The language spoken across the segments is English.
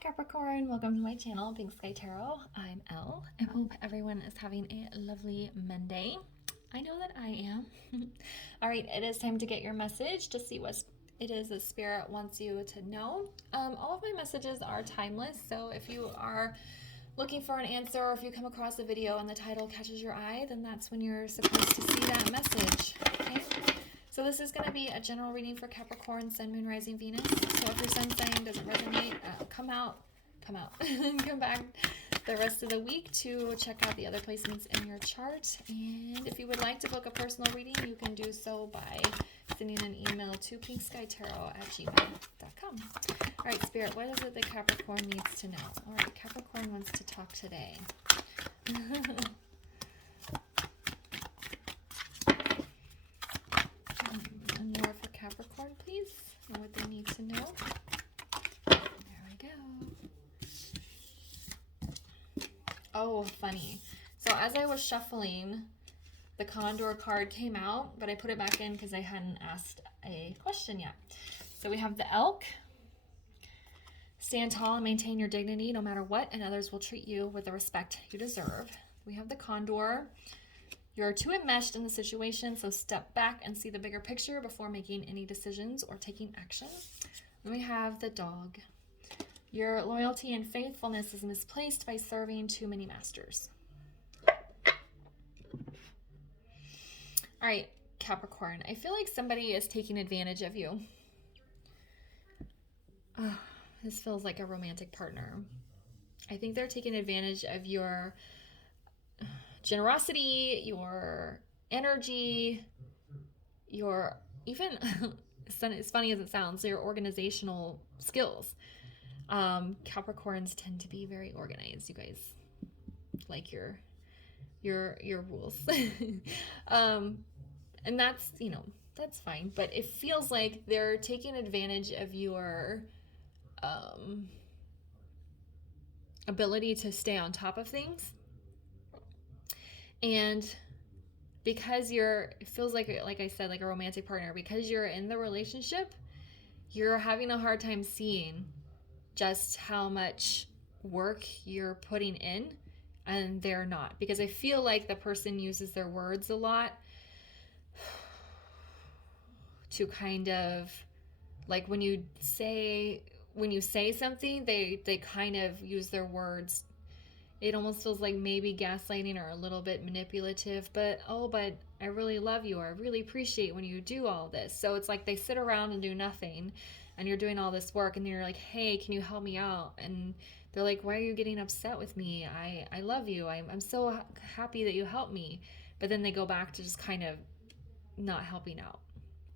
Capricorn, welcome to my channel, Pink Sky Tarot. I'm Elle. I hope everyone is having a lovely Monday. I know that I am. All right, it is time to get your message to see what it is that Spirit wants you to know. All of my messages are timeless, so if you are looking for an answer or if you come across a video and the title catches your eye, then that's when you're supposed to see that message. Okay? So this is going to be a general reading for Capricorn, Sun, Moon, Rising, Venus. So if your sun sign doesn't resonate, come out, come back the rest of the week to check out the other placements in your chart. And if you would like to book a personal reading, you can do so by sending an email to pinkskytarot@gmail.com. All right, Spirit, what is it that Capricorn needs to know? All right, Capricorn wants to talk today. And more for Capricorn, please, and what they need to know. There we go. Oh, funny. So as I was shuffling, the Condor card came out, but I put it back in because I hadn't asked a question yet. So we have the Elk. Stand tall and maintain your dignity no matter what, and others will treat you with the respect you deserve. We have the Condor. You're too enmeshed in the situation, so step back and see the bigger picture before making any decisions or taking action. Then we have the Dog. Your loyalty and faithfulness is misplaced by serving too many masters. All right, Capricorn, I feel like somebody is taking advantage of you. This feels like a romantic partner. I think they're taking advantage of your generosity, your energy, your even, as funny as it sounds, your organizational skills. Capricorns tend to be very organized, you guys. Like your rules. And that's, that's fine. But it feels like they're taking advantage of your ability to stay on top of things. And because it feels like I said, like a romantic partner, because you're in the relationship, you're having a hard time seeing just how much work you're putting in, and they're not. Because I feel like the person uses their words a lot to kind of, like when you say something, they kind of use their words. It almost feels like maybe gaslighting or a little bit manipulative, but I really love you, or I really appreciate when you do all this. So it's like they sit around and do nothing, and you're doing all this work, and you're like, hey, can you help me out? And they're like, why are you getting upset with me? I love you. I'm so happy that you helped me. But then they go back to just kind of not helping out.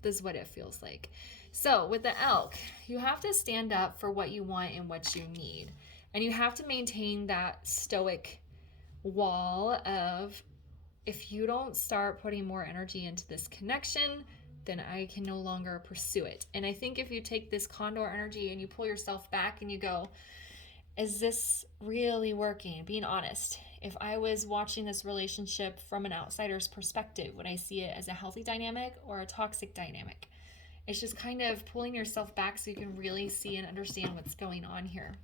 This is what it feels like. So with the Elk, you have to stand up for what you want and what you need. And you have to maintain that stoic wall of, if you don't start putting more energy into this connection, then I can no longer pursue it. And I think if you take this Condor energy and you pull yourself back and you go, is this really working? Being honest. If I was watching this relationship from an outsider's perspective, would I see it as a healthy dynamic or a toxic dynamic? It's just kind of pulling yourself back so you can really see and understand what's going on here.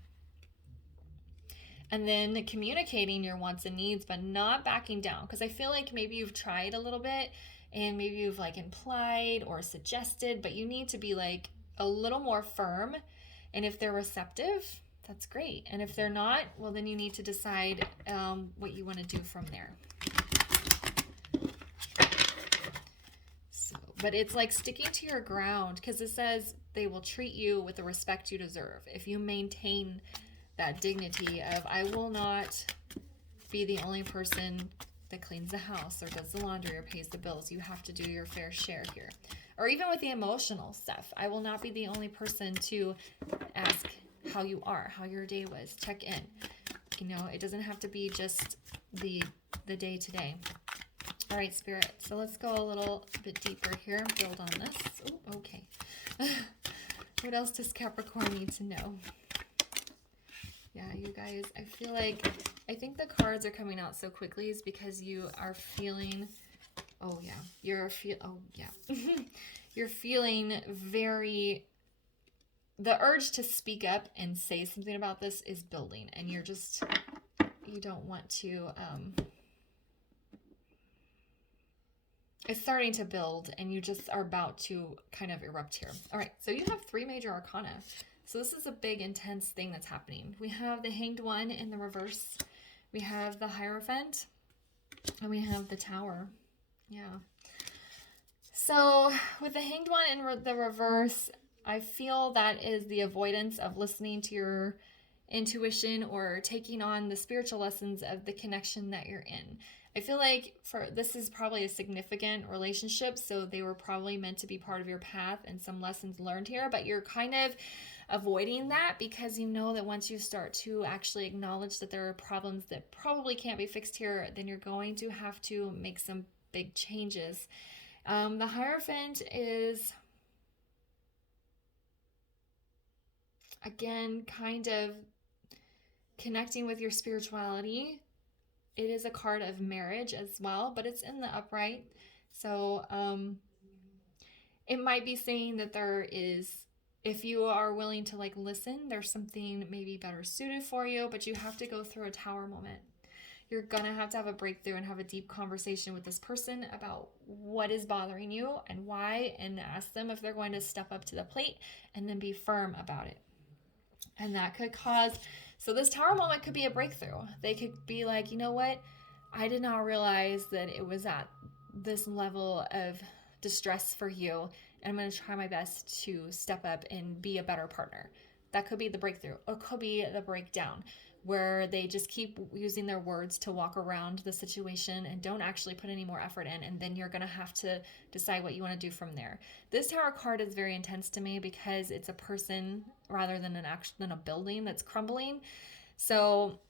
And then communicating your wants and needs, but not backing down. Because I feel like maybe you've tried a little bit, and maybe you've like implied or suggested, but you need to be like a little more firm. And if they're receptive, that's great. And if they're not, well, then you need to decide what you want to do from there. So, but it's like sticking to your ground, because it says they will treat you with the respect you deserve. If you maintain that dignity of, I will not be the only person that cleans the house or does the laundry or pays the bills. You have to do your fair share here. Or even with the emotional stuff, I will not be the only person to ask how you are, how your day was, check in. It doesn't have to be just the day to day. All right, Spirit. So let's go a little bit deeper here, build on this. Oh, okay. What else does Capricorn need to know? Yeah, you guys, I think the cards are coming out so quickly is because you are feeling, you're feeling very the urge to speak up and say something about this is building, and you don't want to, it's starting to build, and you just are about to kind of erupt here. All right, so you have 3 major arcana. So this is a big, intense thing that's happening. We have the Hanged One in the reverse. We have the Hierophant, and we have the Tower. Yeah. So with the Hanged One in the reverse, I feel that is the avoidance of listening to your intuition or taking on the spiritual lessons of the connection that you're in. I feel like this is probably a significant relationship, so they were probably meant to be part of your path and some lessons learned here, but you're kind of avoiding that because you know that once you start to actually acknowledge that there are problems that probably can't be fixed here, then you're going to have to make some big changes. The Hierophant is, again, kind of connecting with your spirituality. It is a card of marriage as well, but it's in the upright. So it might be saying that there is, if you are willing to like listen, there's something maybe better suited for you, but you have to go through a Tower moment. You're going to have a breakthrough and have a deep conversation with this person about what is bothering you and why, and ask them if they're going to step up to the plate and then be firm about it. And that could cause, so this Tower moment could be a breakthrough. They could be like, you know what? I did not realize that it was at this level of distress for you, and I'm going to try my best to step up and be a better partner. That could be the breakthrough. Or it could be the breakdown, where they just keep using their words to walk around the situation and don't actually put any more effort in, and then you're going to have to decide what you want to do from there. This Tower card is very intense to me because it's a person rather than a building that's crumbling. So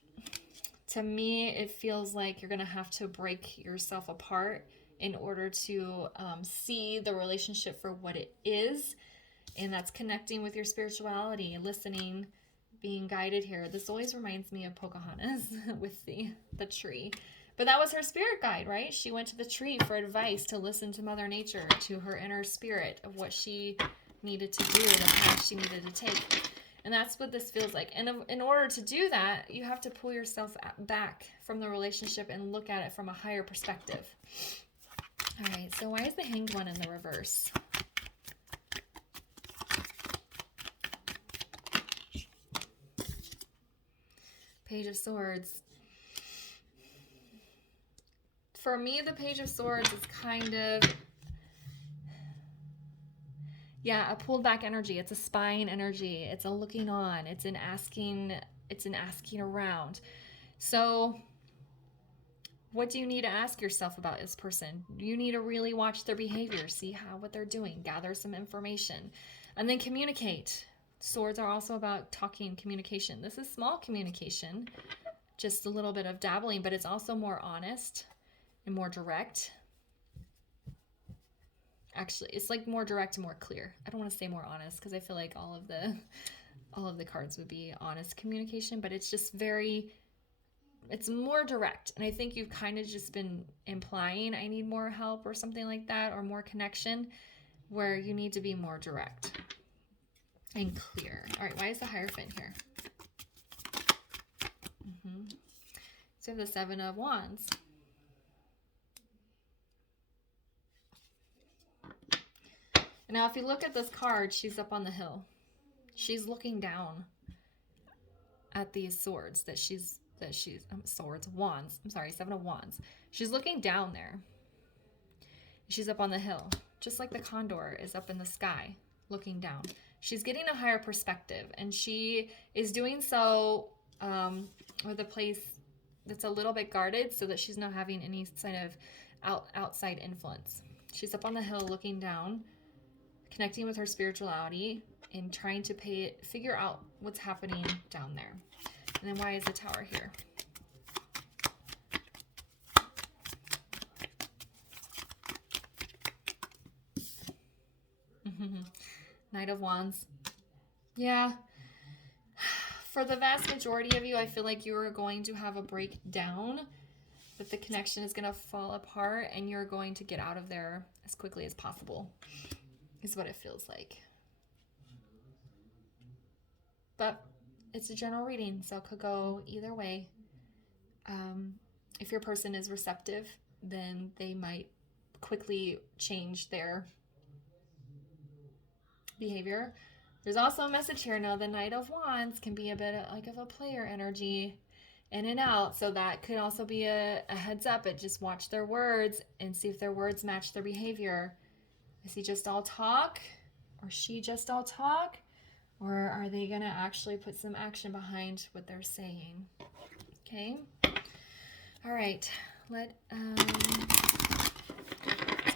to me, it feels like you're going to have to break yourself apart in order to see the relationship for what it is, and that's connecting with your spirituality, listening, being guided here. This always reminds me of Pocahontas with the tree. But that was her spirit guide, right? She went to the tree for advice, to listen to Mother Nature, to her inner spirit of what she needed to do, the path she needed to take. And that's what this feels like. And in order to do that, you have to pull yourself back from the relationship and look at it from a higher perspective. All right, so why is the Hanged One in the reverse? Page of Swords. For me, the Page of Swords is kind of, yeah, a pulled back energy. It's a spying energy. It's a looking on. It's an asking around. So what do you need to ask yourself about this person? You need to really watch their behavior, see what they're doing, gather some information, and then communicate. Swords are also about talking, communication. This is small communication, just a little bit of dabbling, but it's also more honest and more direct. Actually, it's like more direct and more clear. I don't want to say more honest because I feel like all of the cards would be honest communication, but it's just it's more direct. And I think you've kind of just been implying I need more help or something like that, or more connection, where you need to be more direct and clear. All right, why is the Hierophant here? So the Seven of Wands. Now, if you look at this card, she's up on the hill. She's looking down at these swords wands. I'm sorry, Seven of Wands. She's looking down there. She's up on the hill, just like the condor is up in the sky, looking down. She's getting a higher perspective, and she is doing so with a place that's a little bit guarded so that she's not having any kind of outside influence. She's up on the hill looking down, connecting with her spirituality and trying to figure out what's happening down there. And then why is the Tower here? Knight of Wands. Yeah. For the vast majority of you, I feel like you're going to have a breakdown, that the connection is going to fall apart and you're going to get out of there as quickly as possible, is what it feels like. But it's a general reading, so it could go either way. If your person is receptive, then they might quickly change their behavior. There's also a message here. Now, the Knight of Wands can be a bit like of a player energy, in and out. So that could also be a heads up. But just watch their words and see if their words match their behavior. Is he just all talk? Or she just all talk? Or are they going to actually put some action behind what they're saying? Okay. All right. Let's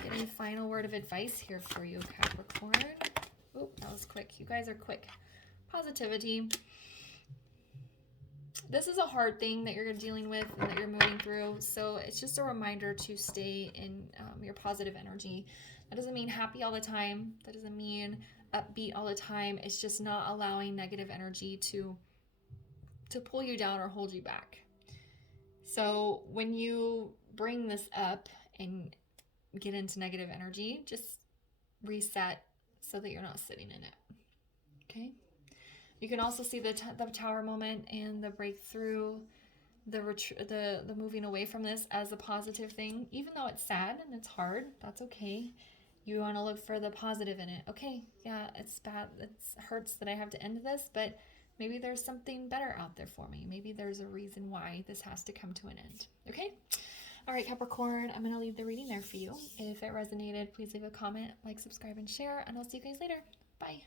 get a final word of advice here for you, Capricorn. Oh, that was quick. You guys are quick. Positivity. This is a hard thing that you're dealing with and that you're moving through. So it's just a reminder to stay in your positive energy. That doesn't mean happy all the time. That doesn't mean upbeat all the time. It's just not allowing negative energy to pull you down or hold you back. So when you bring this up and get into negative energy, just reset so that you're not sitting in it. Okay? You can also see the tower moment and the breakthrough, the moving away from this as a positive thing. Even though it's sad and it's hard, that's okay. You want to look for the positive in it. Okay, yeah, it's bad. It hurts that I have to end this, but maybe there's something better out there for me. Maybe there's a reason why this has to come to an end. Okay? All right, Capricorn, I'm going to leave the reading there for you. If it resonated, please leave a comment, like, subscribe, and share, and I'll see you guys later. Bye.